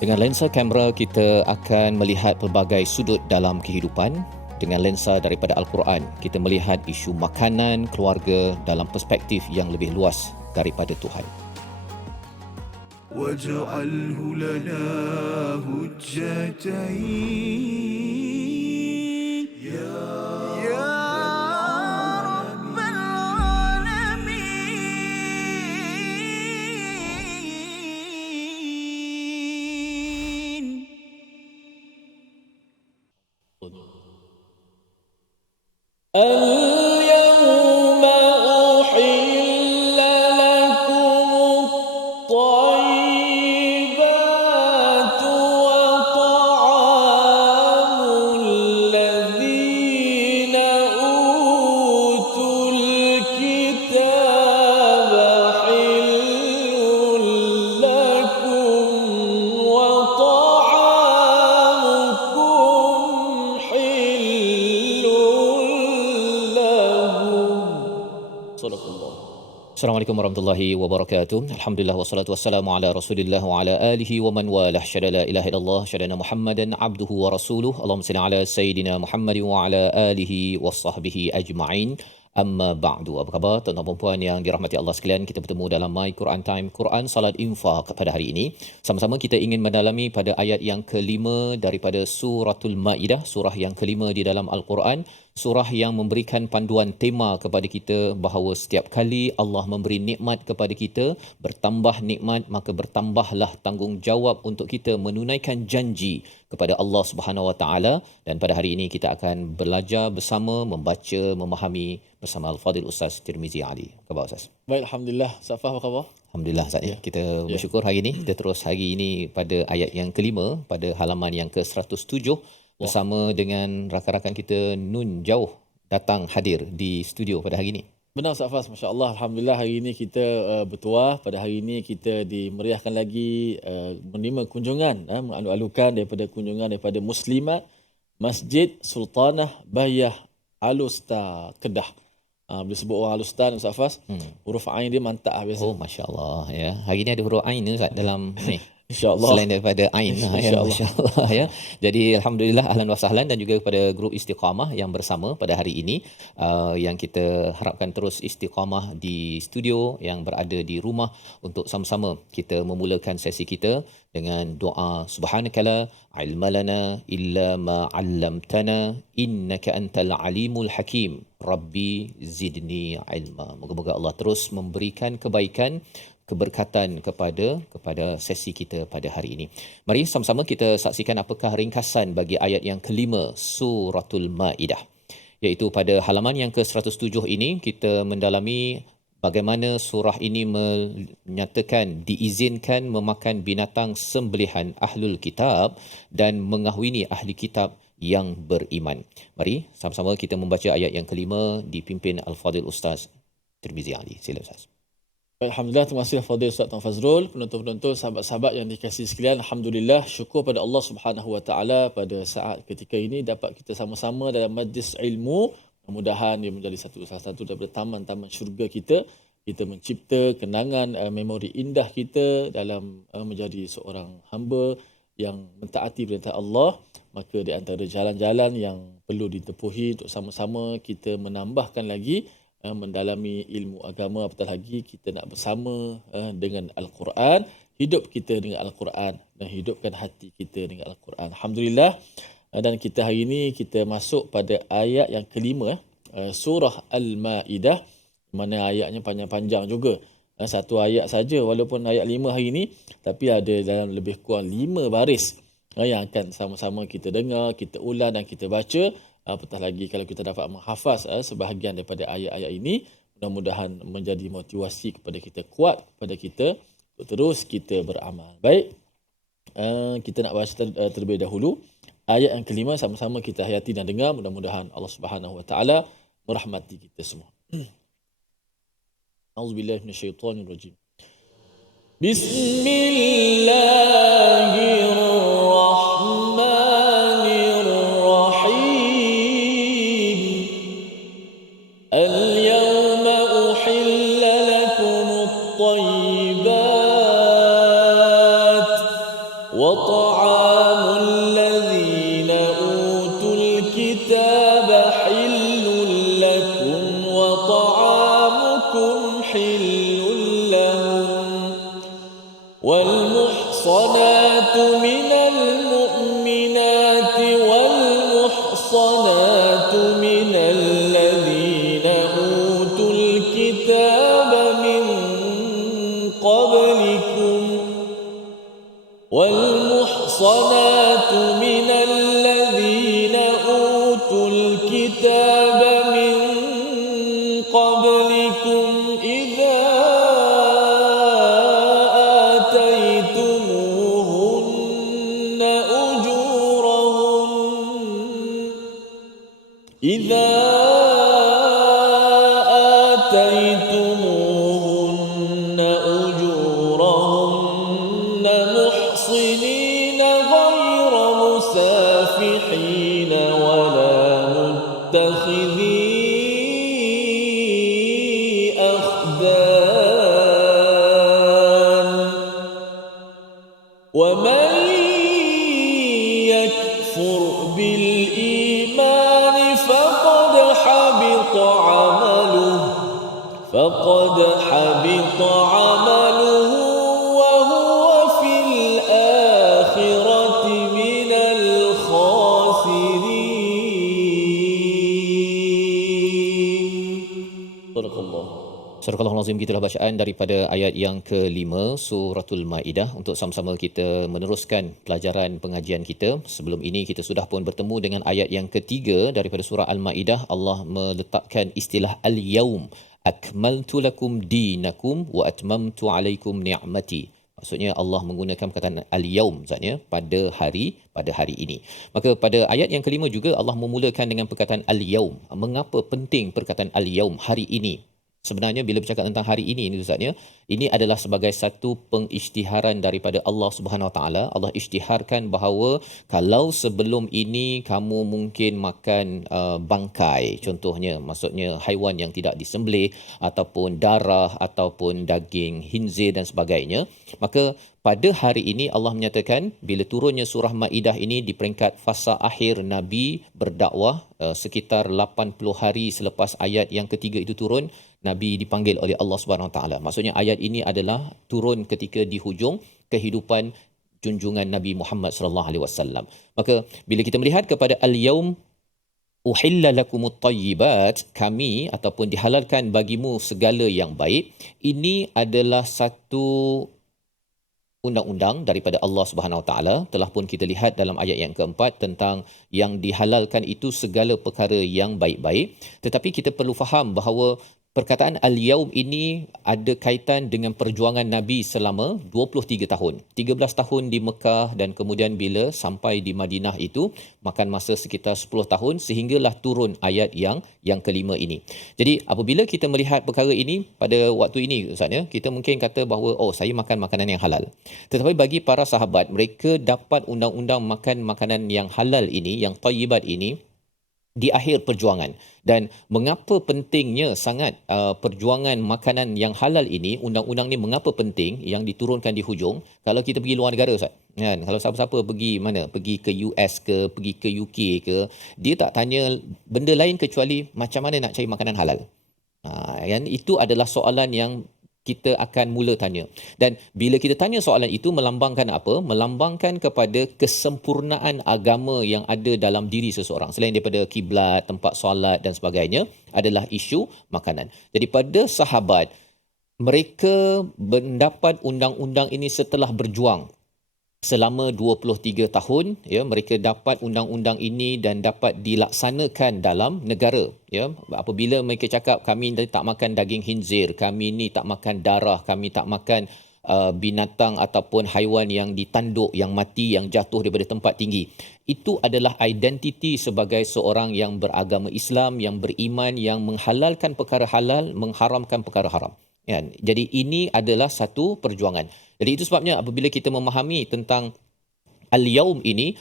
Dengan lensa kamera, kita akan melihat pelbagai sudut dalam kehidupan. Dengan lensa daripada Al-Quran, kita melihat isu makanan, keluarga dalam perspektif yang lebih luas daripada Tuhan. واجعله لنا هجتين يا رب العالمين. اليوم أحل لكم الطيبات وطعام الذين أوتوا الكتاب حل لكم وطعامكم حل لهم. صدق الله. Assalamualaikum warahmatullahi wabarakatuh. Alhamdulillah wassalatu wassalamu ala Rasulillah wa ala alihi wa man walah. Syada la ilaha illallah, syadana Muhammadan abduhu wa rasuluh. Allahumma salli ala sayidina Muhammad wa ala alihi wa sahbihi ajma'in. Amma ba'du. Apa khabar tuan-tuan dan puan yang dirahmati Allah sekalian? Kita bertemu dalam My Quran Time, Quran Salat Infaq pada hari ini. Sama-sama kita ingin mendalami pada ayat yang kelima daripada Suratul Ma'idah, surah yang kelima di dalam Al-Quran. Surah yang memberikan panduan tema kepada kita bahawa setiap kali Allah memberi nikmat kepada kita, bertambah nikmat, maka bertambahlah tanggungjawab untuk kita menunaikan janji kepada Allah Subhanahu Wa Taala. Dan pada hari ini kita akan belajar bersama, membaca, memahami bersama Al-Fadhil Ustaz Tirmizi Ali. Apa khabar Ustaz? Baik, Alhamdulillah. Safah, apa khabar? Alhamdulillah Ustaz. Kita bersyukur hari ini. Kita terus hari ini pada ayat yang kelima, pada halaman yang ke-107. Bersama dengan rakan-rakan kita Nun Jauh datang hadir di studio pada hari ini. Benar Ustaz Fas, Masya Allah. Alhamdulillah hari ini kita bertuah. Pada hari ini kita dimeriahkan lagi menerima kunjungan, mengalu-alukan daripada kunjungan daripada Muslimat Masjid Sultanah Bahiyah Alusta Kedah. Boleh sebut orang Alustan Ustaz Fas. Huruf Ain dia mantap biasa. Oh, Masya Allah. Ya. Hari ini ada huruf Ain Ustaz dalam ni. InsyaAllah. Selain daripada Ain. InsyaAllah. Ya. Jadi Alhamdulillah ahlan wa sahlan, dan juga kepada grup Istiqamah yang bersama pada hari ini. Yang kita harapkan terus istiqamah di studio, yang berada di rumah, untuk sama-sama kita memulakan sesi kita dengan doa subhanakala ilmalana illa ma 'allamtana innaka antal alimul hakim rabbi zidni ilma. Moga-moga Allah terus memberikan kebaikan, keberkatan kepada sesi kita pada hari ini. Mari sama-sama kita saksikan apakah ringkasan bagi ayat yang kelima Suratul Ma'idah. Iaitu pada halaman yang ke-107 ini kita mendalami bagaimana surah ini menyatakan diizinkan memakan binatang sembelihan ahlul kitab dan mengahwini ahli kitab yang beriman. Mari sama-sama kita membaca ayat yang kelima dipimpin Al-Fadhil Ustaz Tirmizi Ali. Sila Ustaz. Alhamdulillah, terima kasih Fadil Ustaz Tuan Fazrul, penonton-penonton, sahabat-sahabat yang dikasihi sekalian. Alhamdulillah, syukur pada Allah Subhanahu Wa Taala pada saat ketika ini dapat kita sama-sama dalam majlis ilmu. Mudah-mudahan dia menjadi salah satu daripada taman-taman syurga kita. Kita mencipta kenangan memori indah kita dalam menjadi seorang hamba yang mentaati perintah Allah. Maka di antara jalan-jalan yang perlu ditepuhi untuk sama-sama kita menambahkan lagi mendalami ilmu agama, apatah lagi kita nak bersama dengan Al-Quran, hidup kita dengan Al-Quran dan hidupkan hati kita dengan Al-Quran. Alhamdulillah, dan kita hari ini kita masuk pada ayat yang kelima surah Al-Ma'idah, mana ayatnya panjang-panjang juga. Satu ayat saja walaupun ayat 5 hari ini, tapi ada dalam lebih kurang 5 baris yang akan sama-sama kita dengar, kita ulang dan kita baca. Apatah lagi kalau kita dapat menghafaz sebahagian daripada ayat-ayat ini, mudah-mudahan menjadi motivasi kepada kita, kuat kepada kita untuk terus kita beramal. Baik, kita nak baca terlebih dahulu ayat yang kelima, sama-sama kita hayati dan dengar. Mudah-mudahan Allah Subhanahu Wa Taala merahmati kita semua. Auzubillahi minasyaitonirrajim. Bismillahirrahmanirrahim. اليوم أحل لكم الطيبات وطعام والمحصنات من الذين أوتوا الكتاب من قبلكم والمحصنات من الذين أوتوا الكتاب من قبلكم إذا آتيتموهن أجورهن محصنين غير مسافحين ولا متخذي أخدان ومن يكفر بالإيمان فقد حبط عمله وهو في الآخرة من الخاسرين. صدق الله. Surah Al-Azim, gitulah bacaan daripada ayat yang ke-5 Suratul Maidah. Untuk sama-sama kita meneruskan pelajaran pengajian kita. Sebelum ini kita sudah pun bertemu dengan ayat yang ketiga daripada surah Al-Maidah. Allah meletakkan istilah Al-Yawm. Akmaltu lakum dinakum wa atmamtu alaikum ni'mati. Maksudnya Allah menggunakan perkataan al-yaum, maksudnya pada hari ini. Maka pada ayat yang kelima juga Allah memulakan dengan perkataan al-yaum. Mengapa penting perkataan al-yaum, hari ini? Sebenarnya bila bercakap tentang hari ini Ustaznya, ini adalah sebagai satu pengisytiharan daripada Allah Subhanahu Wa Taala. Allah isytiharkan bahawa kalau sebelum ini kamu mungkin makan bangkai, contohnya, maksudnya haiwan yang tidak disembelih ataupun darah ataupun daging khinzir dan sebagainya, maka pada hari ini Allah menyatakan bila turunnya surah Maidah ini di peringkat fasa akhir Nabi berdakwah, sekitar 80 hari selepas ayat yang ketiga itu turun, Nabi dipanggil oleh Allah Subhanahu Wa Taala. Maksudnya ayat ini adalah turun ketika di hujung kehidupan junjungan Nabi Muhammad sallallahu alaihi wasallam. Maka bila kita melihat kepada al-yaum uhilla lakumut tayyibat, kami ataupun dihalalkan bagimu segala yang baik, ini adalah satu undang-undang daripada Allah Subhanahu Wa Taala. Telah pun kita lihat dalam ayat yang keempat tentang yang dihalalkan itu segala perkara yang baik-baik. Tetapi kita perlu faham bahawa perkataan al-yaum ini ada kaitan dengan perjuangan Nabi selama 23 tahun. 13 tahun di Mekah dan kemudian bila sampai di Madinah itu makan masa sekitar 10 tahun sehinggalah turun ayat yang kelima ini. Jadi apabila kita melihat perkara ini pada waktu ini Ustaz ya, kita mungkin kata bahawa saya makan makanan yang halal. Tetapi bagi para sahabat, mereka dapat undang-undang makan makanan yang halal ini, yang tayyibat ini di akhir perjuangan. Dan mengapa pentingnya sangat perjuangan makanan yang halal ini, undang-undang ni mengapa penting yang diturunkan di hujung? Kalau kita pergi luar negara Ustaz, kan, kalau siapa-siapa pergi mana, pergi ke US ke, pergi ke UK ke, dia tak tanya benda lain kecuali macam mana nak cari makanan halal. Kan, itu adalah soalan yang kita akan mula tanya. Dan bila kita tanya soalan itu melambangkan apa? Melambangkan kepada kesempurnaan agama yang ada dalam diri seseorang. Selain daripada kiblat, tempat solat dan sebagainya, adalah isu makanan. Jadi pada sahabat, mereka mendapat undang-undang ini setelah berjuang selama 23 tahun, ya, mereka dapat undang-undang ini dan dapat dilaksanakan dalam negara, ya. Apabila mereka cakap kami tak makan daging khinzir, kami ni tak makan darah, kami tak makan binatang ataupun haiwan yang ditanduk, yang mati, yang jatuh daripada tempat tinggi. Itu adalah identiti sebagai seorang yang beragama Islam, yang beriman, yang menghalalkan perkara halal, mengharamkan perkara haram. Kan? Jadi ini adalah satu perjuangan. Jadi itu sebabnya apabila kita memahami tentang al-yaum ini,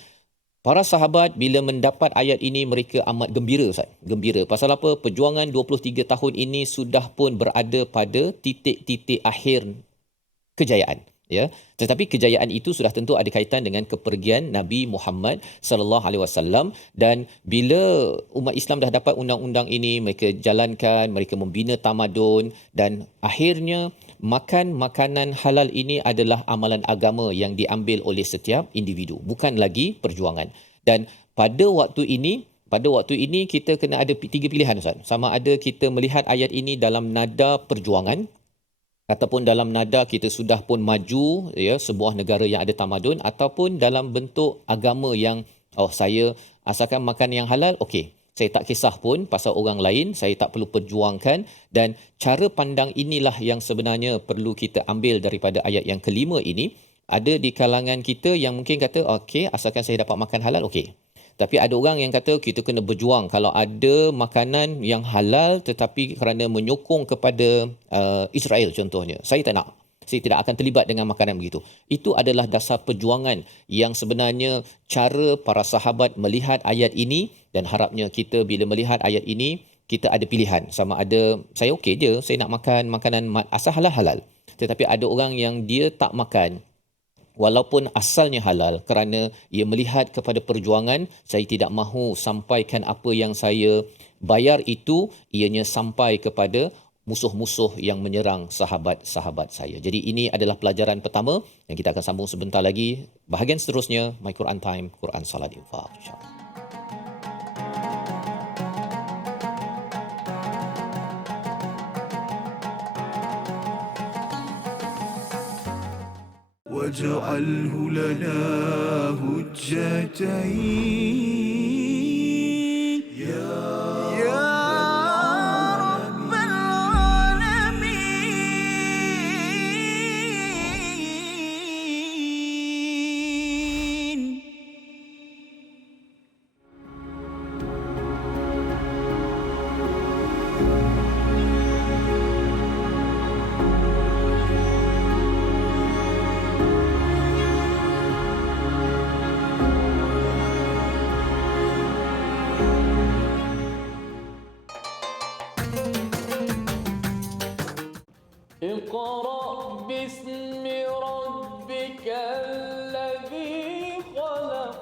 para sahabat bila mendapat ayat ini mereka amat gembira Ustaz. Gembira. Pasal apa? Perjuangan 23 tahun ini sudah pun berada pada titik-titik akhir kejayaan. Ya, tetapi kejayaan itu sudah tentu ada kaitan dengan kepergian Nabi Muhammad sallallahu alaihi wasallam, dan bila umat Islam dah dapat undang-undang ini, mereka jalankan, mereka membina tamadun, dan akhirnya makan makanan halal ini adalah amalan agama yang diambil oleh setiap individu, bukan lagi perjuangan. Dan pada waktu ini pada waktu ini kita kena ada tiga pilihan Ustaz. Sama ada kita melihat ayat ini dalam nada perjuangan ataupun dalam nada kita sudah pun maju ya sebuah negara yang ada tamadun ataupun dalam bentuk agama yang saya asalkan makan yang halal okey. Saya tak kisah pun pasal orang lain, saya tak perlu perjuangkan dan cara pandang inilah yang sebenarnya perlu kita ambil daripada ayat yang kelima ini. Ada di kalangan kita yang mungkin kata okey asalkan saya dapat makan halal okey. Tapi ada orang yang kata kita kena berjuang kalau ada makanan yang halal tetapi kerana menyokong kepada Israel contohnya. Saya tak nak. Saya tidak akan terlibat dengan makanan begitu. Itu adalah dasar perjuangan yang sebenarnya cara para sahabat melihat ayat ini dan harapnya kita bila melihat ayat ini kita ada pilihan. Sama ada saya okey je, saya nak makan makanan asal halal. Tetapi ada orang yang dia tak makan walaupun asalnya halal kerana ia melihat kepada perjuangan, saya tidak mahu sampaikan apa yang saya bayar itu ianya sampai kepada musuh-musuh yang menyerang sahabat-sahabat saya. Jadi ini adalah pelajaran pertama yang kita akan sambung sebentar lagi. Bahagian seterusnya, My Quran Time, Quran Salat Infaq. InsyaAllah. واجعله لنا هجتين يا رب العالمين. اقرأ باسم ربك الذي خلق.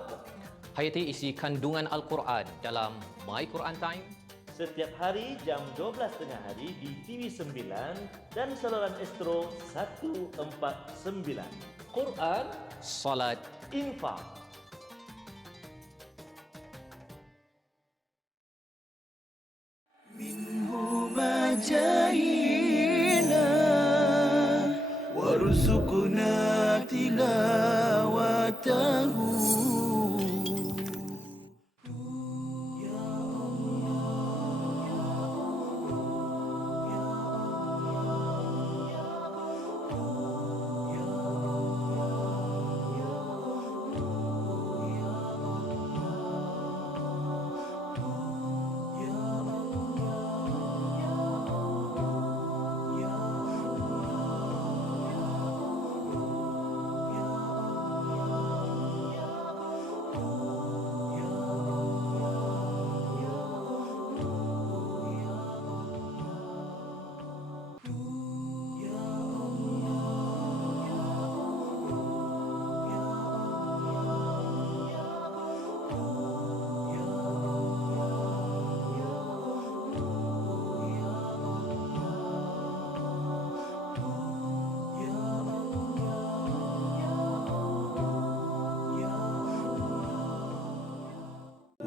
Hayati isi kandungan Al-Quran dalam My Quran Time. Setiap hari jam 12 tengah hari di TV9 dan saluran Astro 149. Quran Salat. Infak. منهما جاهينا وارزقنا تلاوته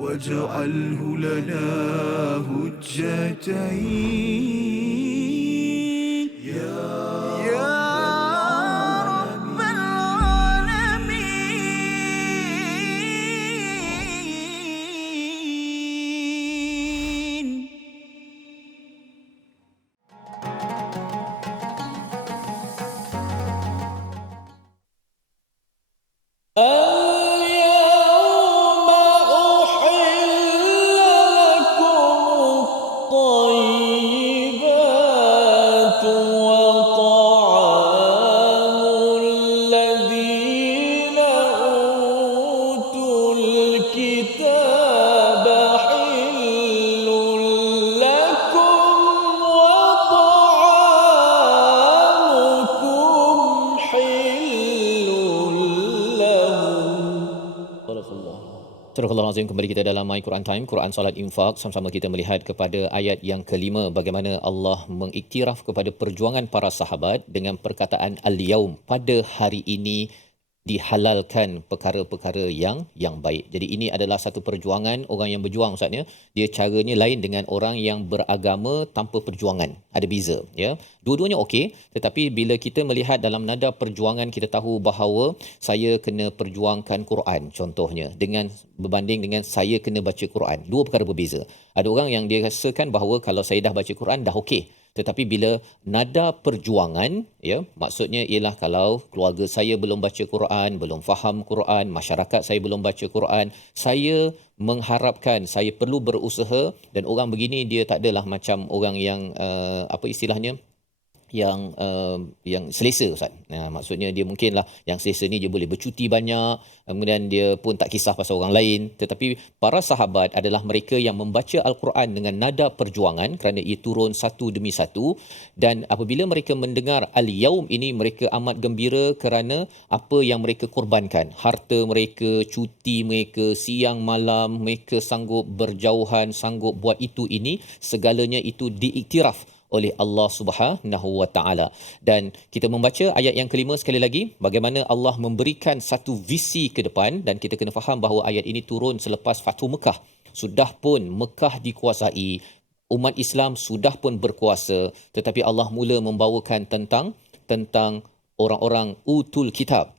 واجعله لنا هجتين يا رب العالمين. اليوم أحل لكم الطيبات وطعام الذين أوتوا الكتاب حل لكم وطعامكم حل لهم. صدق الله. Surah Al-Azim, kembali kita dalam My Quran Time, Quran Salat Infaq. Sama-sama kita melihat kepada ayat yang kelima, bagaimana Allah mengiktiraf kepada perjuangan para sahabat dengan perkataan al-yaum, pada hari ini dihalalkan perkara-perkara yang baik. Jadi ini adalah satu perjuangan orang yang berjuang Ustaz ya. Dia caranya lain dengan orang yang beragama tanpa perjuangan. Ada beza ya. Dua-duanya okey, tetapi bila kita melihat dalam nada perjuangan kita tahu bahawa saya kena perjuangkan Quran contohnya dengan berbanding dengan saya kena baca Quran. Dua perkara berbeza. Ada orang yang dia rasakan bahawa kalau saya dah baca Quran dah okey. Tetapi bila nada perjuangan ya, maksudnya ialah kalau keluarga saya belum baca Quran, belum faham Quran, masyarakat saya belum baca Quran, saya mengharapkan saya perlu berusaha, dan orang begini dia tak adalah macam orang yang apa istilahnya, yang selesa Ustaz. Maksudnya dia mungkinlah yang selesa ni dia boleh bercuti banyak, kemudian dia pun tak kisah pasal orang lain. Tetapi para sahabat adalah mereka yang membaca Al-Quran dengan nada perjuangan kerana ia turun satu demi satu, dan apabila mereka mendengar Al-Yaum ini mereka amat gembira kerana apa yang mereka korbankan. Harta mereka, cuti mereka, siang malam mereka sanggup berjauhan, sanggup buat itu ini, segalanya itu diiktiraf oleh Allah Subhanahu wa taala. Dan kita membaca ayat yang kelima sekali lagi, bagaimana Allah memberikan satu visi ke depan, dan kita kena faham bahawa ayat ini turun selepas Fathu Mekah. Sudah pun Mekah dikuasai, umat Islam sudah pun berkuasa, tetapi Allah mula membawakan tentang orang-orang utul kitab,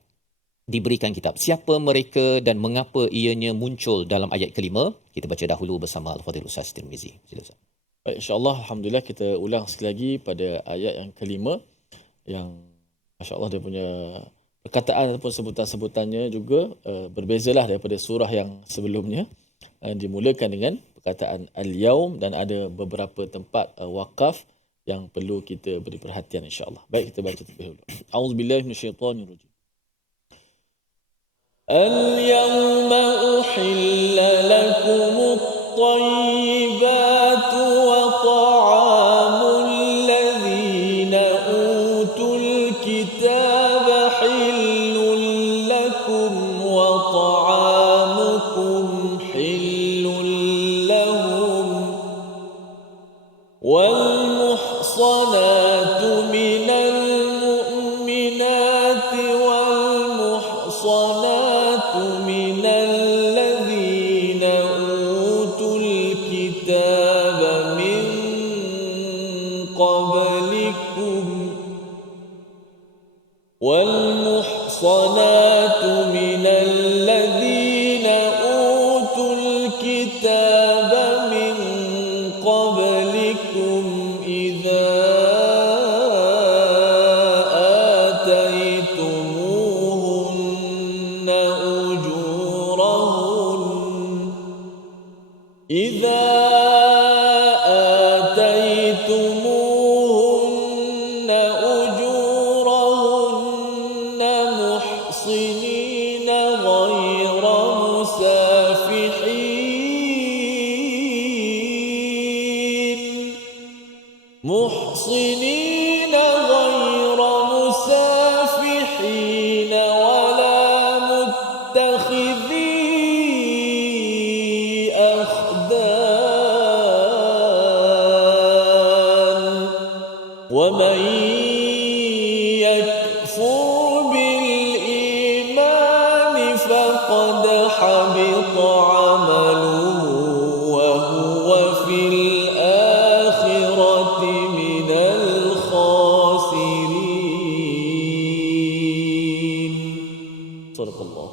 diberikan kitab. Siapa mereka dan mengapa ianya muncul dalam ayat kelima? Kita baca dahulu bersama Al-Fadhil Ustaz Tirmizi. Sila Ustaz. Baik, insya-Allah, alhamdulillah, kita ulang sekali lagi pada ayat yang kelima yang masya-Allah dia punya perkataan ataupun sebutan-sebutannya juga berbezalah daripada surah yang sebelumnya. Dimulakan dengan perkataan al-yaum dan ada beberapa tempat wakaf yang perlu kita beri perhatian insya-Allah. Baik, kita baca terlebih dahulu. A'udzubillahi minasyaitonirrajim. Al-yawma uhilla lakumut الطيبات وطعام الذين أوتوا الكتاب حل لكم وطعامكم حل لهم والمحصنات من المؤمنات والمحصنات من الذين أوتوا الكتاب من قبلكم والمحصنات من الذين أوتوا الكتاب من قبلكم إذا آتيتموهن أجورهن محصنين غير مسافحين ولا متخذي أخدان ومن يكفر بالإيمان فقد حبط عمله وهو في الآخرة من الخاسرين. صدق الله.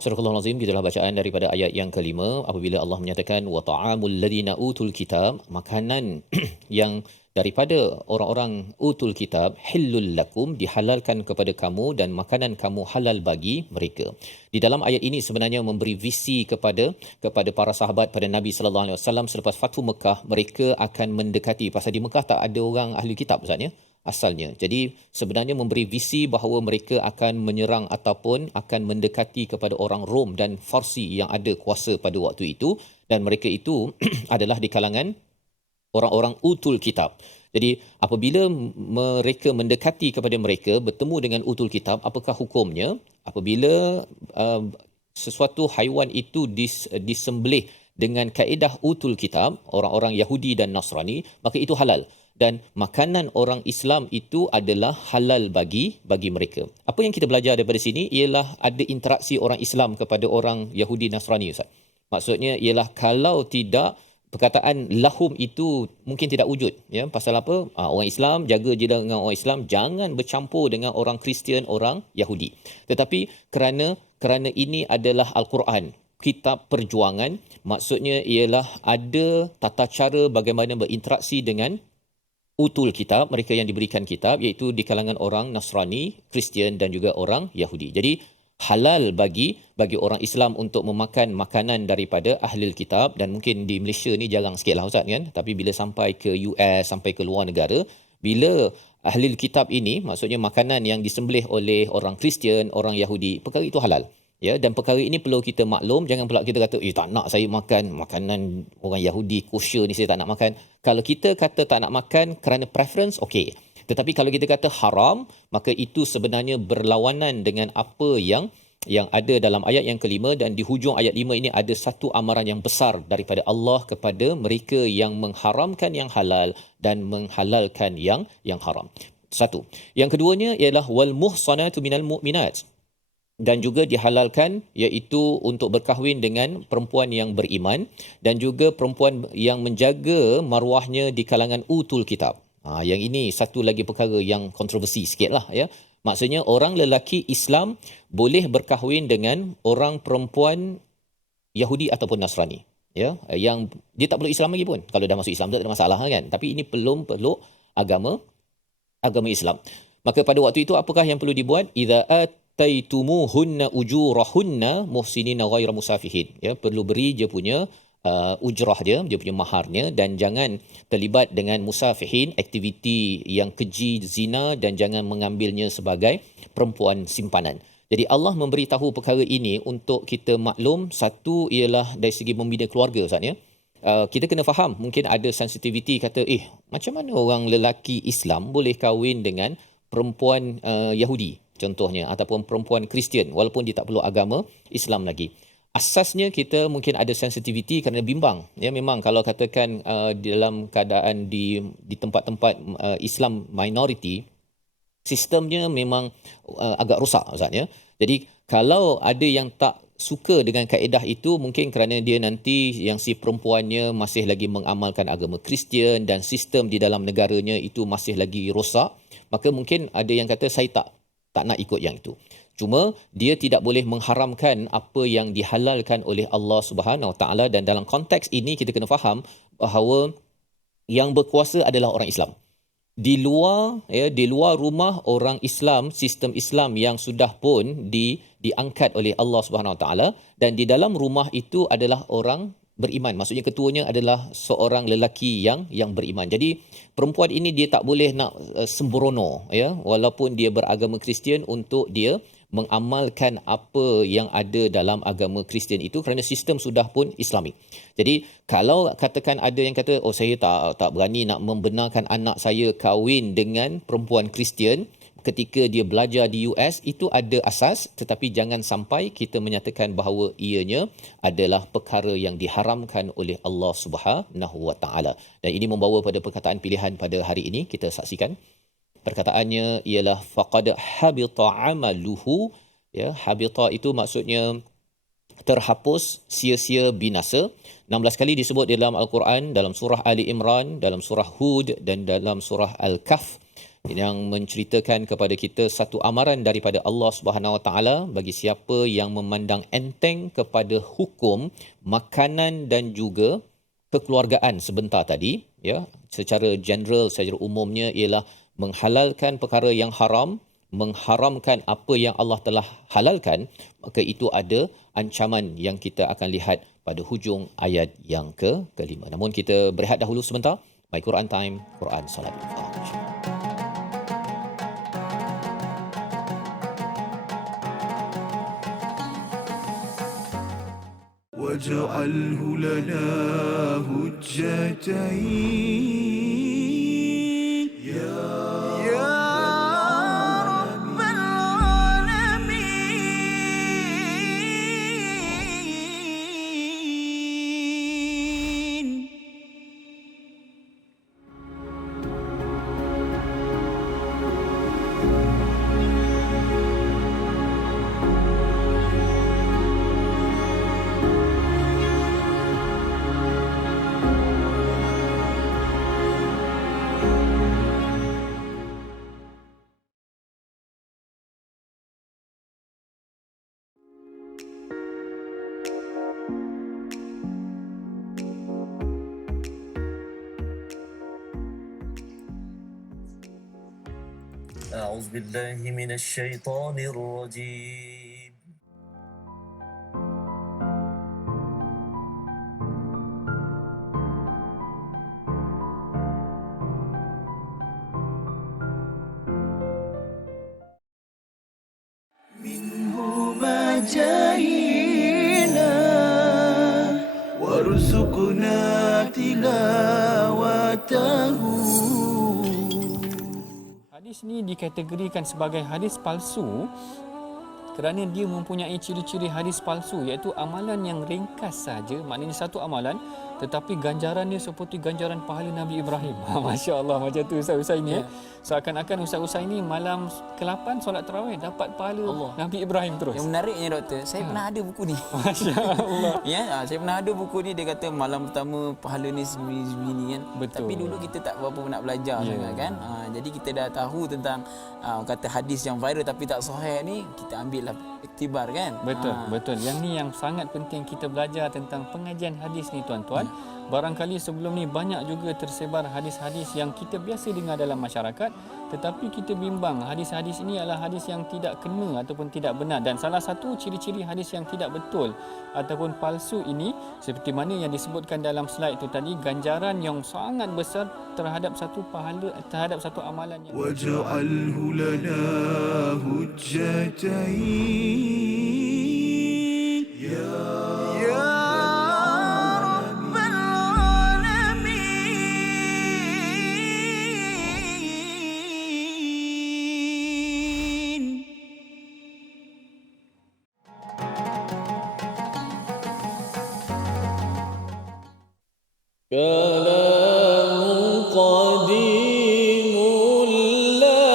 Surah Al-Azim, gitulah bacaan daripada ayat yang kelima apabila Allah menyatakan wa ta'amul ladina utul kitab, makanan yang daripada orang-orang utul kitab hillul lakum, dihalalkan kepada kamu dan makanan kamu halal bagi mereka. Di dalam ayat ini sebenarnya memberi visi kepada para sahabat pada Nabi sallallahu alaihi wasallam selepas Fathu Mekah, mereka akan mendekati, pasal di Mekah tak ada orang ahli kitab Ustaz ya asalnya. Jadi sebenarnya memberi visi bahawa mereka akan menyerang ataupun akan mendekati kepada orang Rom dan Farsi yang ada kuasa pada waktu itu, dan mereka itu adalah di kalangan orang-orang utul kitab. Jadi apabila mereka mendekati kepada mereka, bertemu dengan utul kitab, apakah hukumnya? Apabila sesuatu haiwan itu disembelih dengan kaedah utul kitab, orang-orang Yahudi dan Nasrani, maka itu halal. dan makanan orang Islam itu adalah halal bagi mereka. Apa yang kita belajar daripada sini ialah ada interaksi orang Islam kepada orang Yahudi Nasrani, Ustaz. Maksudnya ialah kalau tidak, perkataan lahum itu mungkin tidak wujud, ya. Pasal apa? Orang Islam jaga je dengan orang Islam, jangan bercampur dengan orang Kristian, orang Yahudi. Tetapi kerana ini adalah Al-Quran, kitab perjuangan, maksudnya ialah ada tata cara bagaimana berinteraksi dengan utul kitab, mereka yang diberikan kitab, iaitu di kalangan orang Nasrani, Kristian dan juga orang Yahudi. Jadi halal bagi orang Islam untuk memakan makanan daripada ahli kitab, dan mungkin di Malaysia ni jarang sikit lah, Ustaz, kan. Tapi bila sampai ke US, sampai ke luar negara, bila ahli kitab ini, maksudnya makanan yang disembelih oleh orang Kristian, orang Yahudi, perkara itu halal. Ya, dan perkara ini perlu kita maklum, jangan pula kita kata tak nak saya makan makanan orang Yahudi kosher ni, saya tak nak makan. Kalau kita kata tak nak makan kerana preference, okey. Tetapi kalau kita kata haram, maka itu sebenarnya berlawanan dengan apa yang ada dalam ayat yang kelima, dan di hujung ayat 5 ini ada satu amaran yang besar daripada Allah kepada mereka yang mengharamkan yang halal dan menghalalkan yang haram. Satu. Yang keduanya ialah wal muhsanatu minal mu'minat, dan juga dihalalkan iaitu untuk berkahwin dengan perempuan yang beriman dan juga perempuan yang menjaga maruahnya di kalangan utul kitab. Yang ini satu lagi perkara yang kontroversi sikitlah, ya. Maksudnya orang lelaki Islam boleh berkahwin dengan orang perempuan Yahudi ataupun Nasrani, ya. Yang dia tak perlu Islam lagi pun. Kalau dah masuk Islam tak ada masalah, kan. Tapi ini perlu agama Islam. Maka pada waktu itu apakah yang perlu dibuat? Idza taitumuhunna ujurahunna muhsinina ghairu musafihin, ya, perlu beri dia punya ujrah dia punya maharnya, dan jangan terlibat dengan musafihin, aktiviti yang keji, zina, dan jangan mengambilnya sebagai perempuan simpanan. Jadi Allah memberitahu perkara ini untuk kita maklum. Satu ialah dari segi membina keluarga, Ustaz, ya. Kita kena faham, mungkin ada sensitiviti kata macam mana orang lelaki Islam boleh kahwin dengan perempuan Yahudi contohnya, ataupun perempuan Kristian, walaupun dia tak perlu agama Islam lagi. Asasnya kita mungkin ada sensitiviti kerana bimbang, ya. Memang kalau katakan dalam keadaan di tempat-tempat Islam minority, sistemnya memang agak rosak, Ustaz, ya. Jadi kalau ada yang tak suka dengan kaedah itu, mungkin kerana dia nanti yang si perempuannya masih lagi mengamalkan agama Kristian dan sistem di dalam negaranya itu masih lagi rosak, maka mungkin ada yang kata saya tak nak ikut yang itu. Cuma dia tidak boleh mengharamkan apa yang dihalalkan oleh Allah Subhanahu Wa Taala, dan dalam konteks ini kita kena faham bahawa yang berkuasa adalah orang Islam. Di luar rumah orang Islam, sistem Islam yang sudah pun diangkat oleh Allah Subhanahu Wa Taala, dan di dalam rumah itu adalah orang beriman. Maksudnya ketuanya adalah seorang lelaki yang beriman. Jadi perempuan ini dia tak boleh nak sembrono, ya, walaupun dia beragama Kristian, untuk dia mengamalkan apa yang ada dalam agama Kristian itu, kerana sistem sudah pun Islami. Jadi kalau katakan ada yang kata saya tak berani nak membenarkan anak saya kahwin dengan perempuan Kristian ketika dia belajar di US, itu ada asas, tetapi jangan sampai kita menyatakan bahawa ianya adalah perkara yang diharamkan oleh Allah Subhanahu Wa Taala. Dan ini membawa pada perkataan pilihan pada hari ini. Kita saksikan perkataannya ialah faqad habita amaluhu, ya. Habita itu maksudnya terhapus, sia-sia, binasa. 16 kali disebut di dalam Al-Quran, dalam surah Ali Imran, dalam surah Hud dan dalam surah Al-Kahf, yang menceritakan kepada kita satu amaran daripada Allah Subhanahu Wa Taala bagi siapa yang memandang enteng kepada hukum makanan dan juga kekeluargaan sebentar tadi, ya. Secara general, secara umumnya ialah menghalalkan perkara yang haram, mengharamkan apa yang Allah telah halalkan, maka itu ada ancaman yang kita akan lihat pada hujung ayat yang kelima. Namun kita berehat dahulu sebentar. My Quran Time, Quran Salat. واجعله لنا هجتين يا رب العالمين. أعوذ بالله من الشيطان الرجيم. منهما جاهينا وارزقنا تلاوته. Hadis ni dikategorikan sebagai hadis palsu kerana dia mempunyai ciri-ciri hadis palsu, iaitu amalan yang ringkas saja, maknanya satu amalan tetapi ganjaran dia seperti ganjaran pahala Nabi Ibrahim. Masya Allah, macam tu Ustaz ini. Seakan-akan Ustaz ini malam ke-8 solat tarawih dapat pahala Allah. Nabi Ibrahim terus. Yang menariknya doktor, saya pernah ada buku ni. Masya Allah. Ya, saya pernah ada buku ni, dia kata malam pertama pahala ni sebini kan. Betul. Tapi dulu kita tak berapa nak belajar sangat kan. Jadi kita dah tahu tentang kata hadis yang viral tapi tak sahih ni, kita ambil lah iktibar kan. Betul, betul. Yang ni yang sangat penting kita belajar tentang pengajian hadis ni tuan-tuan. Barangkali sebelum ni banyak juga tersebar hadis-hadis yang kita biasa dengar dalam masyarakat, tetapi kita bimbang hadis-hadis ini adalah hadis yang tidak kena ataupun tidak benar. Dan salah satu ciri-ciri hadis yang tidak betul ataupun palsu ini, seperti mana yang disebutkan dalam slide itu tadi, ganjaran yang sangat besar terhadap satu pahala, terhadap satu amalan yang واجعله لنا حجتين يا رب العالمين. كلام قديم لا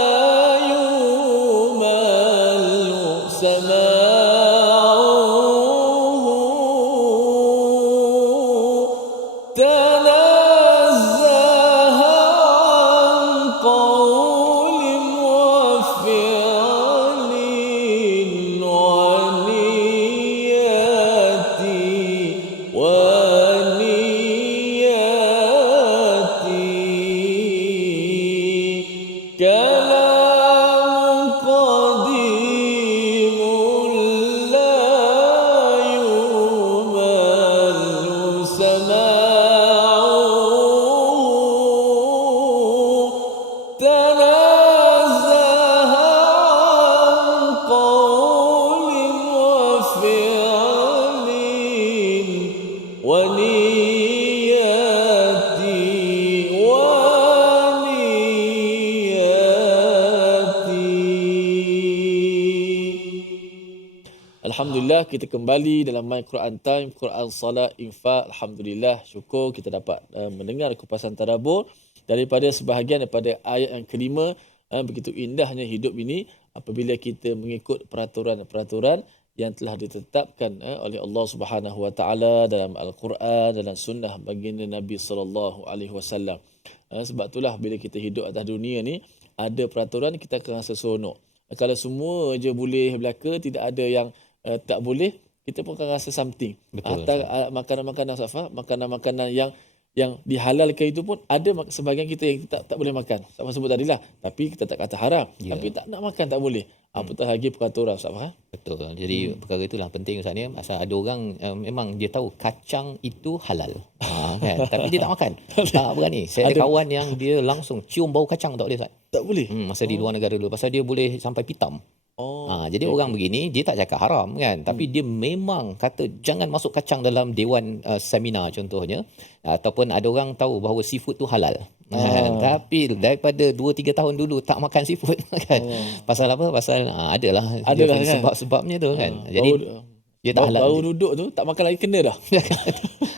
يمل سماعه تنزه عن قول وفعل ونية كلام قديم لا يمل سماعه تنزه عن قول وفعل Alhamdulillah, kita kembali dalam My Quran Time, Quran Salat, Infak. Alhamdulillah, syukur kita dapat mendengar kupasan tadabbur daripada sebahagian daripada ayat yang kelima. Begitu indahnya hidup ini apabila kita mengikut peraturan-peraturan yang telah ditetapkan oleh Allah Subhanahu Wa Taala dalam Al-Quran, dalam sunnah baginda Nabi sallallahu alaihi wasallam. Sebab itulah bila kita hidup atas dunia ni ada peraturan, kita akan rasa seronok. Kalau semua je boleh belaka, tidak ada yang tak boleh, kita pun akan rasa something. Atau makanan-makanan Safa, makanan-makanan yang dihalalkan itu pun ada sebahagian kita yang tak boleh makan. Sama sebut tadilah, tapi kita tak kata haram, tapi tak nak makan tak boleh. Apatah lagi peraturan Safa. Betul. Jadi perkara itulah penting Ustaz ni. Asal ada orang memang dia tahu kacang itu halal. Kan? Tapi dia tak makan. Tak berani. Saya ada kawan yang dia langsung cium bau kacang tak boleh Ustaz. Tak boleh. Masa di luar negara dulu pasal dia boleh sampai pitam. Jadi orang begini dia tak cakap haram kan, tapi dia memang kata jangan masuk kacang dalam dewan seminar contohnya, ataupun ada orang tahu bahawa seafood tu halal. Tapi daripada 2-3 tahun dulu tak makan seafood kan. Pasal apa? Pasal adalah kan? sebab-sebabnya tu kan. Jadi dia tak halal. Baru duduk tu tak makan lagi kena dah.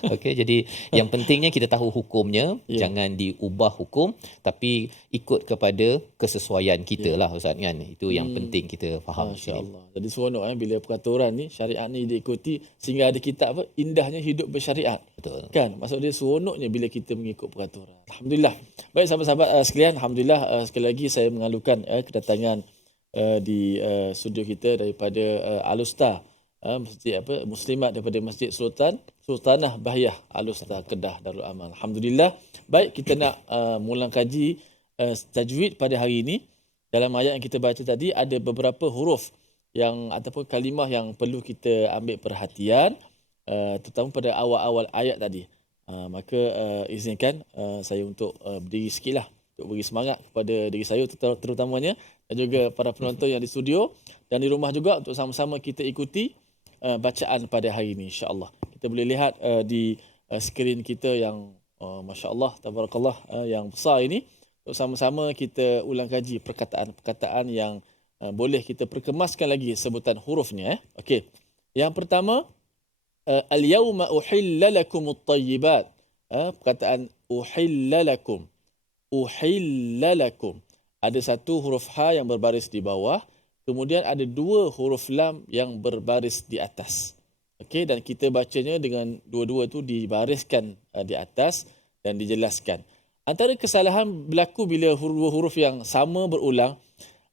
Okey, jadi yang pentingnya kita tahu hukumnya, jangan diubah hukum, tapi ikut kepada kesesuaian kita lah Ustaz kan. Itu yang penting kita faham. Masya-Allah. Jadi seronok bila peraturan ni, syariat ni diikuti, sehingga ada kitab apa, indahnya hidup bersyariat. Betul. Kan? Maksud dia seronoknya bila kita mengikut peraturan. Alhamdulillah. Baik sahabat-sahabat sekalian, alhamdulillah sekali lagi saya mengalukan kedatangan di studio kita daripada Al-Ustaz masjid Muslimat daripada Masjid Sultanah Bahiyah Al-Ustaz Kedah Darul Aman. Alhamdulillah. Baik, kita nak mula kaji tajwid pada hari ini, dalam ayat yang kita baca tadi ada beberapa huruf yang ataupun kalimah yang perlu kita ambil perhatian, terutama pada awal-awal ayat tadi. Maka izinkan saya untuk berdiri sikit lah untuk beri semangat kepada diri saya terutamanya dan juga para penonton yang di studio dan di rumah juga untuk sama-sama kita ikuti bacaan pada hari ini, insya-Allah. Kita boleh lihat di skrin kita yang masya-Allah tabarakallah yang besar ini, untuk sama-sama kita ulang kaji perkataan-perkataan yang boleh kita perkemaskan lagi sebutan hurufnya. Okey. Yang pertama, al-yawma uhilla lakumut tayyibat. Perkataan uhilla lakum. Uhilla lakum. Ada satu huruf ha yang berbaris di bawah, kemudian ada dua huruf lam yang berbaris di atas. Okey, dan kita bacanya dengan dua-dua tu dibariskan di atas dan dijelaskan. Antara kesalahan berlaku bila huruf-huruf yang sama berulang,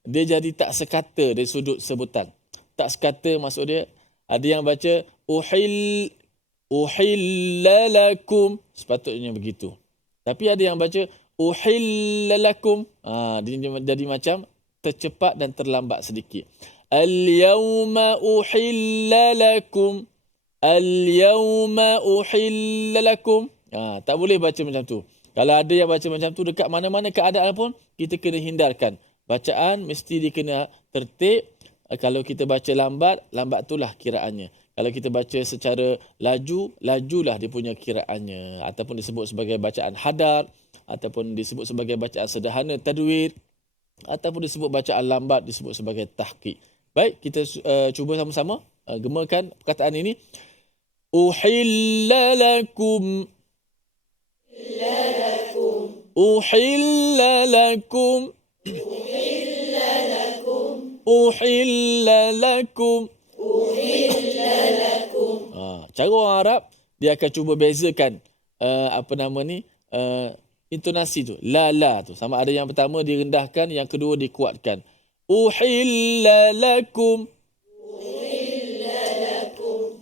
dia jadi tak sekata dari sudut sebutan. Tak sekata maksud dia, ada yang baca uhillalakum, sepatutnya begitu. Tapi ada yang baca uhillalakum, dia jadi macam tercepat dan terlambat sedikit. Al-yawma uhillalakum, al-yawma uhillalakum. Tak boleh baca macam tu. Kalau ada yang baca macam tu, dekat mana-mana keadaan pun kita kena hindarkan. Bacaan mesti dikena tertib. Kalau kita baca lambat, lambat itulah kiraannya. Kalau kita baca secara laju, lajulah dia punya kiraannya. Ataupun disebut sebagai bacaan hadar, ataupun disebut sebagai bacaan sederhana tadwir, ataupun disebut bacaan lambat disebut sebagai tahqiq. Baik, kita cuba sama-sama gemakan perkataan ini. Uhillalakum, uhillalakum, uhillalakum. Cara orang Arab dia akan cuba bezakan intonasi tu, la tu. Sama ada yang pertama direndahkan, yang kedua dikuatkan. Uhillalakum,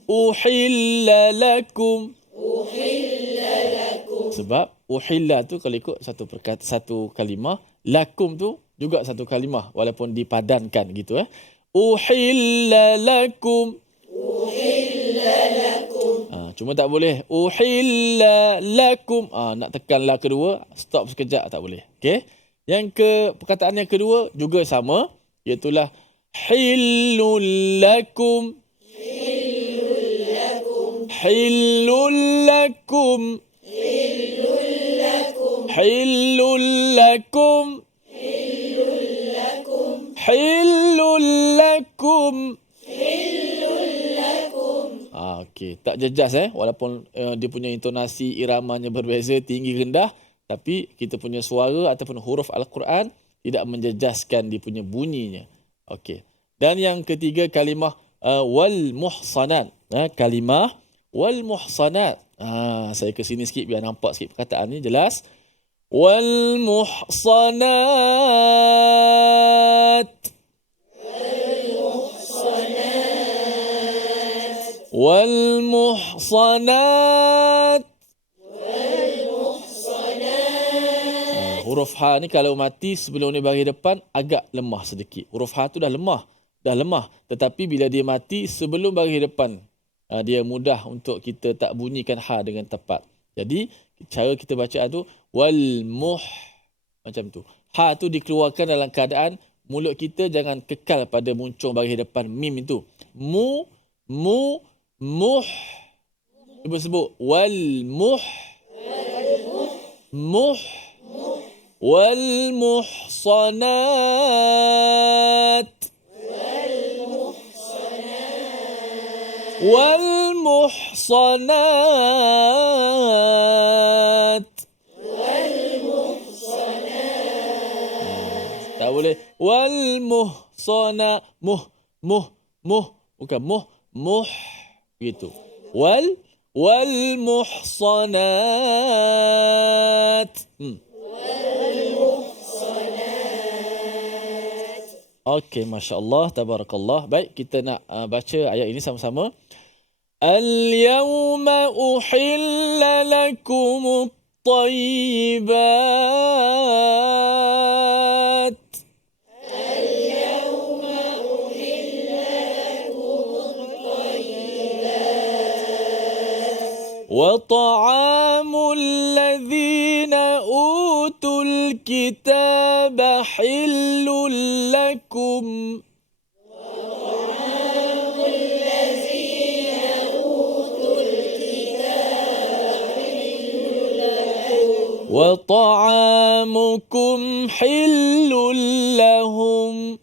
uhillalakum. Sebab uhilla tu kalau ikut satu kalimah, lakum tu juga satu kalimah walaupun dipadankan gitu. Uhillalakum, cuma tak boleh uhillalakum, nak tekan la kedua, stop sekejap, tak boleh. Okey. Perkataan yang kedua juga sama, iaitu hillul lakum, hillul lakum, hillul lakum, hillul lakum. Okey, tak jejas walaupun dia punya intonasi iramanya berbeza, tinggi rendah, tapi kita punya suara ataupun huruf Al-Quran tidak menjejaskan dia punya bunyinya. Okey. Dan yang ketiga kalimah wal muhsanat. Kalimah wal muhsanat. Saya ke sini sikit biar nampak sikit perkataan ni jelas. Wal muhsanat. Wal muhsanat. Huruf ha ni kalau mati sebelum ni baris depan agak lemah sedikit. Huruf ha tu dah lemah. Tetapi bila dia mati sebelum baris depan, dia mudah untuk kita tak bunyikan ha dengan tepat. Jadi cara kita bacaan tu wal muh, macam tu. Ha tu dikeluarkan dalam keadaan mulut kita jangan kekal pada muncung baris depan mim itu. Muh. Cuba sebut wal muh, muh, wal muhsanat, wal muhsanat. Tak boleh wal muhsana, bukan muh gitu. Wal muhsanat. Okey, masya-Allah, tabarakallah. Baik, kita nak baca ayat ini sama-sama. Al-yawma uhilla lakumut tayyibat. الذين أوتوا الكتاب حل لكم وطعامكم حل لهم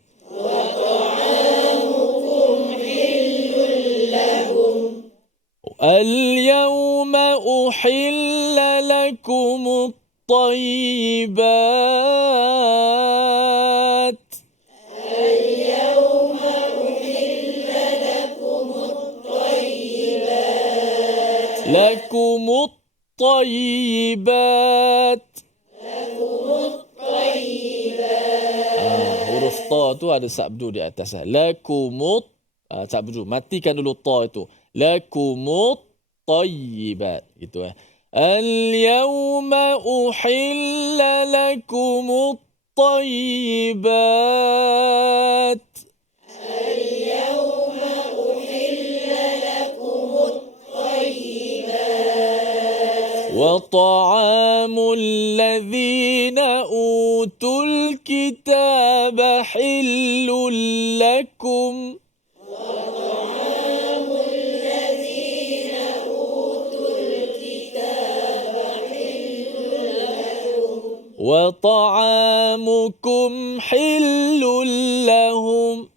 اليوم أحل لكم الطيبات لكم الطيبات huruf ta tu ada sabdu di atas. Lakumut sabdu. Matikan dulu ta itu. Lakumut tayyibat. Itu Al-yawma uhilla lakumut tayyibat. وطعام الذين أوتوا الكتاب حل لكم وطعامكم حل لهم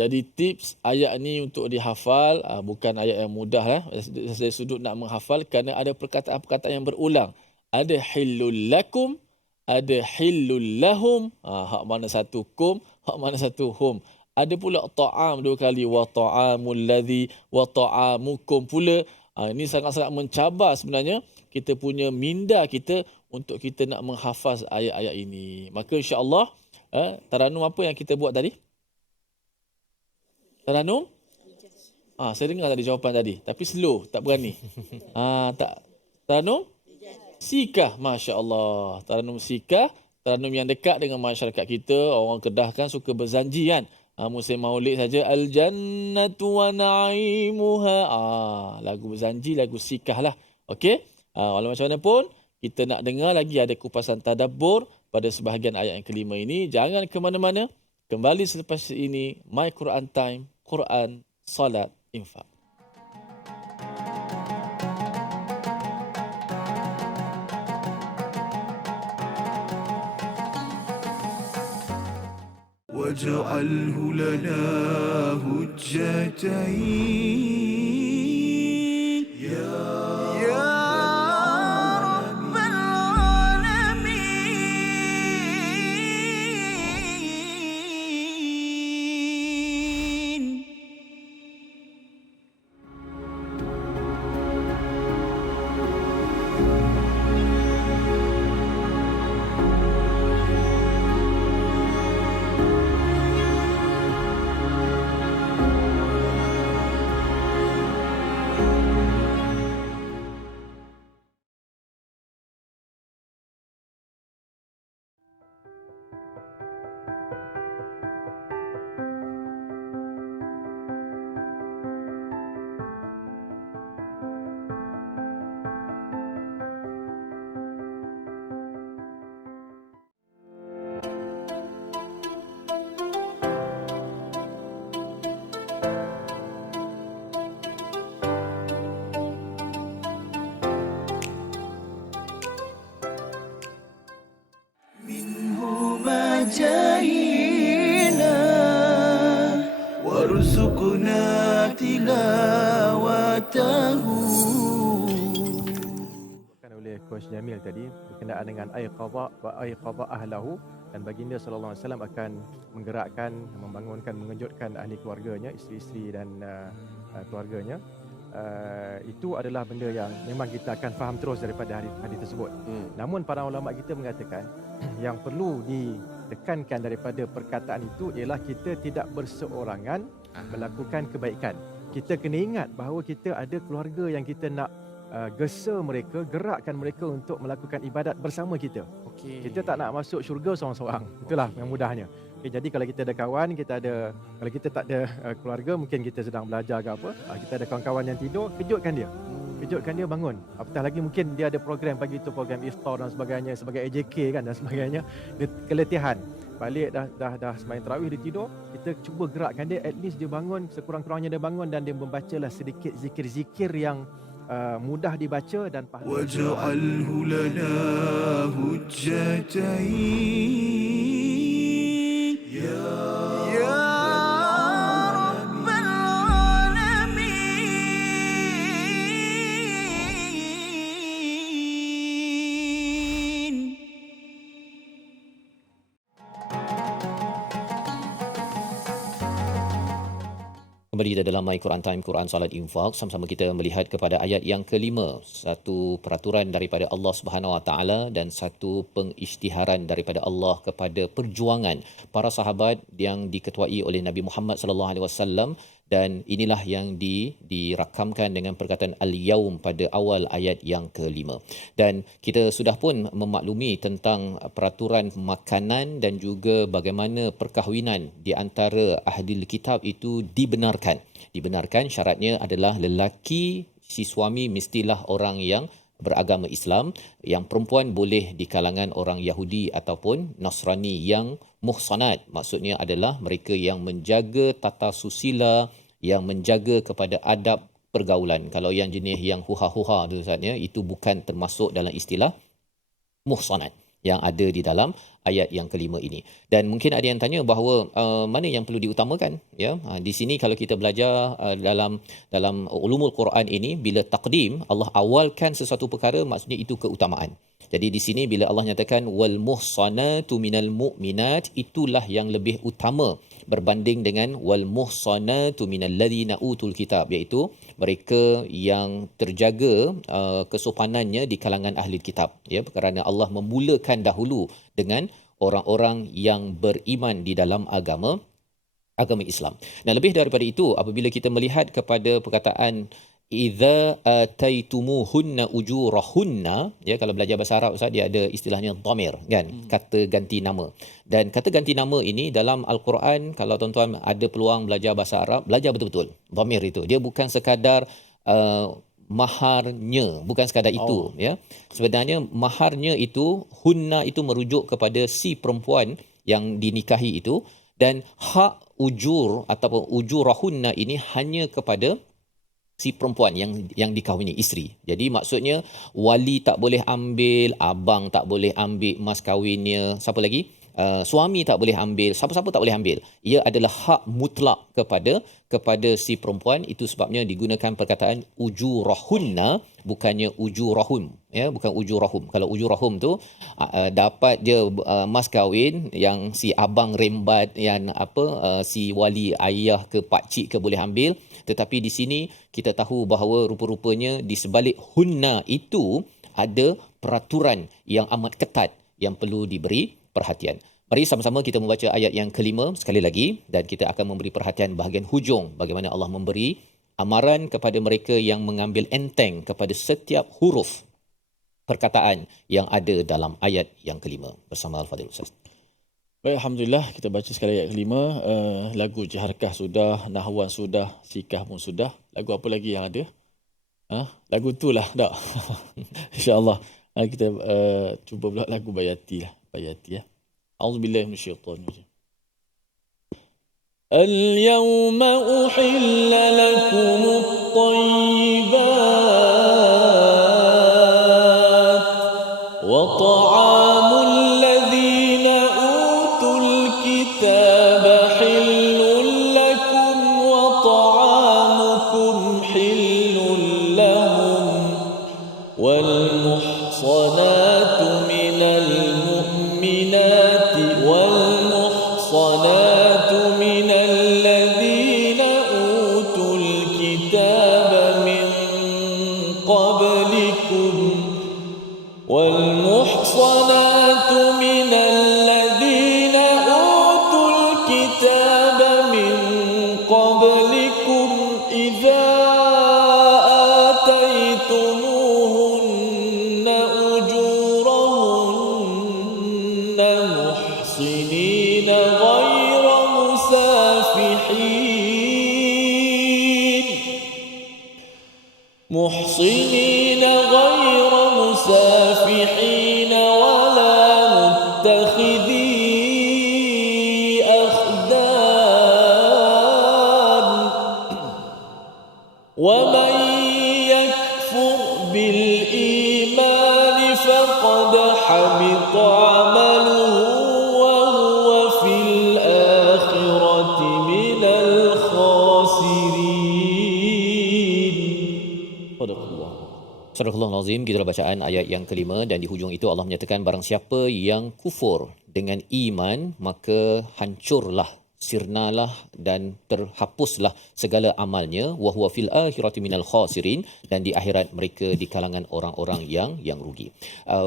Jadi tips ayat ni untuk dihafal, bukan ayat yang mudah lah. Dari sudut nak menghafal kerana ada perkataan-perkataan yang berulang. Ada hillul lakum, ada hillul lahum. Hak mana satu kum, hak mana satu hum. Ada pula ta'am dua kali. Wa ta'amul ladhi, wa ta'amukum pula. Ini sangat-sangat mencabar sebenarnya kita punya minda kita untuk kita nak menghafaz ayat-ayat ini. Maka insya-Allah, taranum apa yang kita buat tadi? Taranum? Saya dengar tadi jawapan tadi. Tapi slow, tak berani. Tak. Taranum? Sikah. Masya Allah. Taranum sikah. Taranum yang dekat dengan masyarakat kita. Orang Kedah kan suka berzanji kan. Musim maulid saja. Al-jannatu wa na'imuha. Lagu berzanji, lagu sikah lah. Okey? Walau macam mana pun, kita nak dengar lagi ada kupasan tadabbur pada sebahagian ayat yang kelima ini. Jangan ke mana-mana. Kembali selepas ini, My Quran Time, Quran, Salat, Infak. واجعله لنا هجتين يا رب العالمين. جاهينا وارزقنا تلاوته. Oleh Coach Jamil tadi berkenaan dengan aiqadha wa aiqadha ahlahu, dan baginda sallallahu alaihi wasallam akan menggerakkan, membangunkan, mengejutkan ahli keluarganya, isteri-isteri dan keluarganya. Itu adalah benda yang memang kita akan faham terus daripada hadis tersebut. Namun para ulama kita mengatakan yang perlu ditekankan daripada perkataan itu ialah kita tidak berseorangan melakukan kebaikan. Kita kena ingat bahawa kita ada keluarga yang kita nak gesa mereka, gerakkan mereka untuk melakukan ibadat bersama kita. Kita tak nak masuk syurga seorang-seorang. Itulah yang mudahnya. Okay, jadi kalau kita ada kawan, kalau kita tak ada keluarga, mungkin kita sedang belajar ke apa, kita ada kawan-kawan yang tidur, kejutkan dia bangun. Apatah lagi mungkin dia ada program pagi itu, program iftar dan sebagainya sebagai AJK kan dan sebagainya. Dia keletihan. Balik dah sembahyang tarawih dia tidur, kita cuba gerakkan dia, at least dia bangun, sekurang-kurangnya dia bangun dan dia membacalah sedikit zikir-zikir yang mudah dibaca dan pahala. واجعله لنا هجتين يا رب العالمين. Kembali kita dalam My Quran Time, Quran Salat Infak. Sama-sama kita melihat kepada ayat yang kelima. Satu peraturan daripada Allah Subhanahu Wa Taala dan satu pengisytiharan daripada Allah kepada perjuangan para sahabat yang diketuai oleh Nabi Muhammad sallallahu alaihi wasallam, dan inilah yang dirakamkan dengan perkataan al-yaum pada awal ayat yang kelima. Dan kita sudah pun memaklumi tentang peraturan makanan dan juga bagaimana perkahwinan di antara ahli kitab itu dibenarkan. Syaratnya adalah lelaki si suami mestilah orang yang beragama Islam, yang perempuan boleh di kalangan orang Yahudi ataupun Nasrani yang muhsanat. Maksudnya adalah mereka yang menjaga tata susila, yang menjaga kepada adab pergaulan. Kalau yang jenis yang huha-huha tu Ustaz ya, itu bukan termasuk dalam istilah muhsanat yang ada di dalam ayat yang kelima ini. Dan mungkin ada yang tanya bahawa mana yang perlu diutamakan ya. Di sini kalau kita belajar dalam ulumul Quran ini, bila taqdim Allah awalkan sesuatu perkara, maksudnya itu keutamaan. Jadi di sini bila Allah nyatakan wal muhsanatu minal mu'minat, itulah yang lebih utama berbanding dengan wal muhsanatu minal ladzina utul kitab, iaitu mereka yang terjaga kesopanannya di kalangan ahli kitab ya, kerana Allah memulakan dahulu dengan orang-orang yang beriman di dalam agama Islam. Dan lebih daripada itu, apabila kita melihat kepada perkataan idza ataitumuhunna ujurahunna, ya, kalau belajar bahasa Arab Ustaz, dia ada istilahnya dhamir kan, kata ganti nama. Dan kata ganti nama ini dalam al-Quran, kalau tuan-tuan ada peluang belajar bahasa Arab, belajar betul-betul dhamir itu. Dia bukan sekadar maharnya, bukan sekadar itu ya. Sebenarnya maharnya itu, hunna itu merujuk kepada si perempuan yang dinikahi itu, dan hak ujur ataupun ujurahunna ini hanya kepada si perempuan yang dikahwini, isteri. Jadi maksudnya wali tak boleh ambil, abang tak boleh ambil mas kahwinnya, siapa lagi? Suami tak boleh ambil, siapa-siapa tak boleh ambil. Ia adalah hak mutlak kepada si perempuan. Itu sebabnya digunakan perkataan ujurahunna, bukannya ujurahum ya, bukan ujurahum. Kalau ujurahum tu dapat dia mas kahwin yang si abang rembat, yang si wali ayah ke pak cik ke boleh ambil. Tetapi di sini kita tahu bahawa rupa-rupanya di sebalik hunna itu ada peraturan yang amat ketat yang perlu diberi perhatian. Mari sama-sama kita membaca ayat yang kelima sekali lagi, dan kita akan memberi perhatian bahagian hujung bagaimana Allah memberi amaran kepada mereka yang mengambil enteng kepada setiap huruf perkataan yang ada dalam ayat yang kelima. Bersama Al-Fadhil Ustaz. Baik, Alhamdulillah, kita baca sekali ayat kelima. Lagu Jaharkah sudah, Nahwan sudah, Sikah pun sudah. Lagu apa lagi yang ada? Lagu tu lah, tak? InsyaAllah. Kita cuba pula lagu Bayati lah. Bayati ya. A'udzubillahi minasyaitonir rajim. اليوم أحل لكم الطيبات وطعام الذين أوتوا الكتاب حل لكم وطعامكم حل لهم والمحصنات من المؤمنات والمحصنات من الذين أوتوا الكتاب من قبلكم والمحصنات من الذين أوتوا الكتاب من قبلكم إذا آتيتموهن أجورهن محصنين غير محصنين غير مسافحين ولا متخذي أخدان ومن يكفر بالإيمان فقد حبط عمله وهو في الآخرة من الخاسرين. صدق الله. Surah Al-Azim, kita bacaan ayat yang kelima dan di hujung itu Allah menyatakan barang siapa yang kufur dengan iman maka hancurlah, sirnalah dan terhapuslah segala amalnya, wa huwa fil akhirati minal khasirin, dan di akhirat mereka di kalangan orang-orang yang rugi.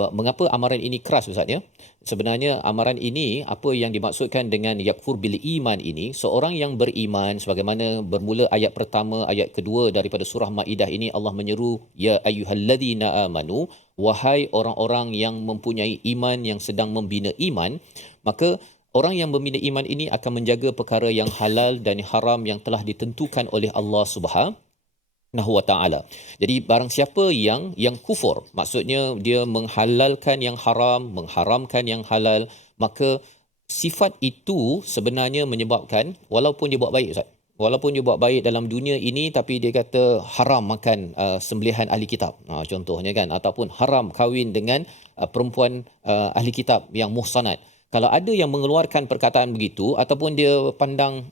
Mengapa amaran ini keras Ustaz ya? Sebenarnya amaran ini, apa yang dimaksudkan dengan yakfur bil iman ini, seorang yang beriman sebagaimana bermula ayat pertama, ayat kedua daripada surah Maidah ini, Allah menyeru ya ayyuhalladzina amanu, wahai orang-orang yang mempunyai iman yang sedang membina iman, maka orang yang membina iman ini akan menjaga perkara yang halal dan haram yang telah ditentukan oleh Allah Subhanahu wa ta'ala. Jadi barang siapa yang kufur, maksudnya dia menghalalkan yang haram, mengharamkan yang halal, maka sifat itu sebenarnya menyebabkan, walaupun dia buat baik Ustaz, walaupun dia buat baik dalam dunia ini, tapi dia kata haram makan sembelihan ahli kitab, contohnya kan, ataupun haram kahwin dengan perempuan ahli kitab yang muhsanat. Kalau ada yang mengeluarkan perkataan begitu, ataupun dia pandang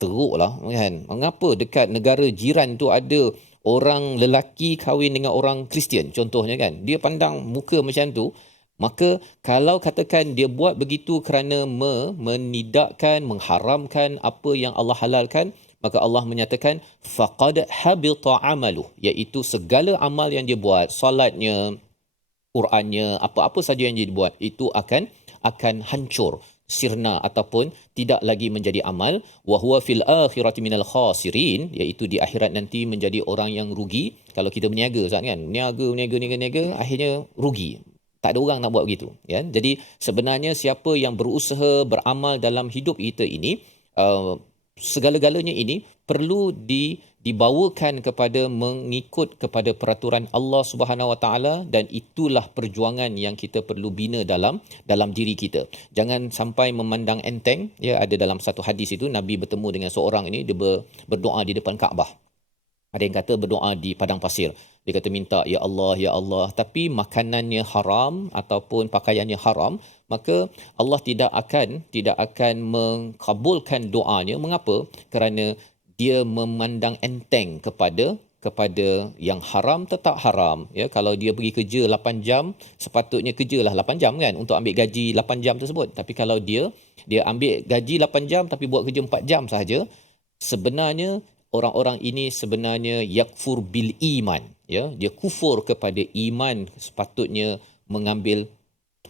teruklah kan, mengapa dekat negara jiran tu ada orang lelaki kahwin dengan orang Kristian contohnya kan, dia pandang muka macam tu, maka kalau katakan dia buat begitu kerana menidakkan, mengharamkan apa yang Allah halalkan, maka Allah menyatakan faqad habita amaluh, iaitu segala amal yang dia buat, solatnya, Qurannya, apa-apa saja yang dia buat itu akan hancur, sirna ataupun tidak lagi menjadi amal, wa huwa fil akhirati minal khasirin, iaitu di akhirat nanti menjadi orang yang rugi. Kalau kita berniaga Ustaz kan, niaga akhirnya rugi. Tak ada orang nak buat begitu ya. Jadi sebenarnya siapa yang berusaha beramal dalam hidup kita ini, segala-galanya ini perlu dibawakan kepada mengikut kepada peraturan Allah Subhanahu Wa Taala, dan itulah perjuangan yang kita perlu bina dalam diri kita. Jangan sampai memandang enteng ya. Ada dalam satu hadis itu Nabi bertemu dengan seorang ini, dia berdoa di depan Kaabah. Ada yang kata berdoa di padang pasir. Dia kata minta ya Allah, tapi makanannya haram ataupun pakaiannya haram, maka Allah tidak akan mengkabulkan doanya. Mengapa? Kerana dia memandang enteng kepada yang haram tetap haram ya. Kalau dia pergi kerja 8 jam, sepatutnya kerjalah 8 jam kan untuk ambil gaji 8 jam tersebut. Tapi kalau dia ambil gaji 8 jam tapi buat kerja 4 jam sahaja, sebenarnya orang-orang ini sebenarnya yakfur bil iman ya. Dia kufur kepada iman, sepatutnya mengambil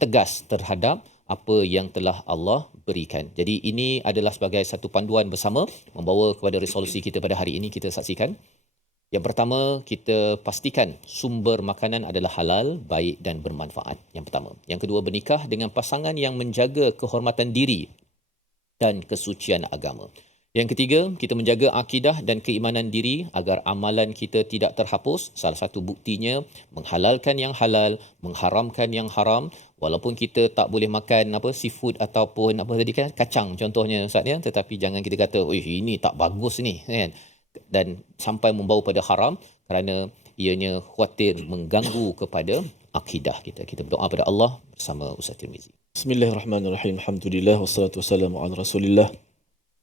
tegas terhadap apa yang telah Allah berikan. Jadi ini adalah sebagai satu panduan bersama membawa kepada resolusi kita pada hari ini. Kita saksikan. Yang pertama, kita pastikan sumber makanan adalah halal, baik dan bermanfaat. Yang pertama. Yang kedua, bernikah dengan pasangan yang menjaga kehormatan diri dan kesucian agama. Yang ketiga, kita menjaga akidah dan keimanan diri agar amalan kita tidak terhapus. Salah satu buktinya menghalalkan yang halal, mengharamkan yang haram. Walaupun kita tak boleh makan seafood ataupun tadi kan, kacang contohnya Ustaz ya, tetapi jangan kita kata ini tak bagus ni kan, dan sampai membawa pada haram kerana ianya khuatir mengganggu kepada akidah kita. Kita berdoa pada Allah bersama Ustaz Tirmizi. Bismillahirrahmanirrahim. Alhamdulillah wassalatu wassalamu ala Rasulillah.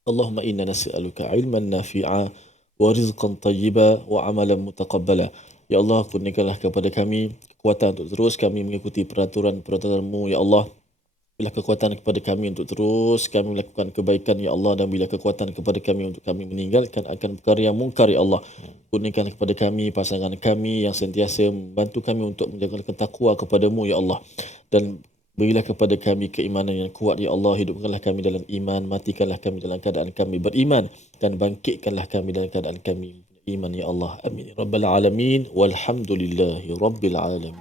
Allahumma inna nas'aluka ilman nafi'a wa rizqan tayyiba wa amalan mutaqabbala. Ya Allah, kurniakanlah kepada kami kekuatan untuk terus kami mengikuti peraturan-peraturan-Mu, Ya Allah. Bila kekuatan kepada kami untuk terus kami melakukan kebaikan, Ya Allah, dan bila kekuatan kepada kami untuk kami meninggalkan akan perkara yang mungkar, Ya Allah. Kurniakanlah kepada kami pasangan kami yang sentiasa membantu kami untuk menjaga takwa kepada-Mu, Ya Allah. Dan berilah kepada kami keimanan yang kuat, Ya Allah. Hidupkanlah kami dalam iman, matikanlah kami dalam keadaan kami beriman, dan bangkitkanlah kami dalam keadaan kami iman, Ya Allah. Amin. Rabbal alamin. Walhamdulillahi Rabbil alamin.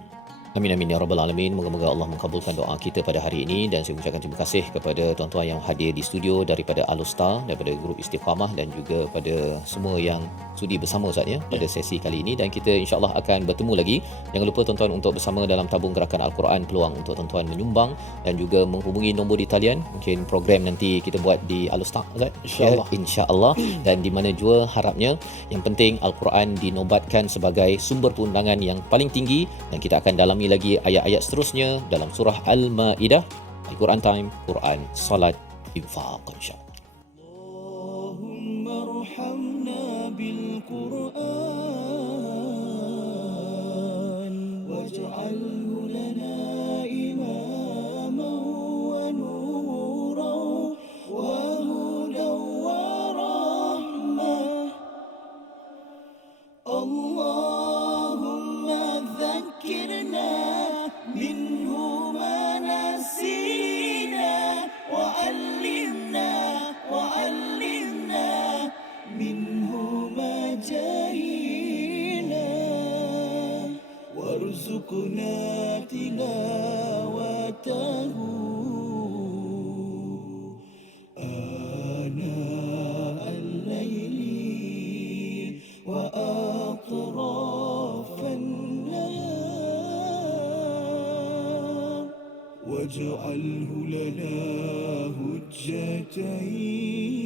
Amin amin ya rabbal alamin. Moga-moga Allah mengabulkan doa kita pada hari ini, dan saya ucapkan terima kasih kepada tuan-tuan yang hadir di studio daripada Alustar, daripada grup Istiqamah, dan juga pada semua yang sudi bersama Ustaz ya pada sesi kali ini, dan kita insya-Allah akan bertemu lagi. Jangan lupa tuan-tuan untuk bersama dalam tabung gerakan Al-Quran, peluang untuk tuan-tuan menyumbang dan juga menghubungi nombor di talian. Mungkin program nanti kita buat di Alustar Ustaz, InsyaAllah. insya-Allah, dan di mana jua harapnya yang penting Al-Quran dinobatkan sebagai sumber perundangan yang paling tinggi, dan kita akan dalami lagi ayat-ayat seterusnya dalam surah Al-Maidah. Al-Quran Time, Quran, Salat, Infaq, insya-Allah. اللهم ارحمنا بالقرآن واجعله لنا إماما ونورا وهدى ورحمة. اللهم ذكرنا منه ما نسينا وعلمنا منه ما جهلنا وارزقنا تلاوته آناء الليل وأطراف النهار واجعله لنا هجتين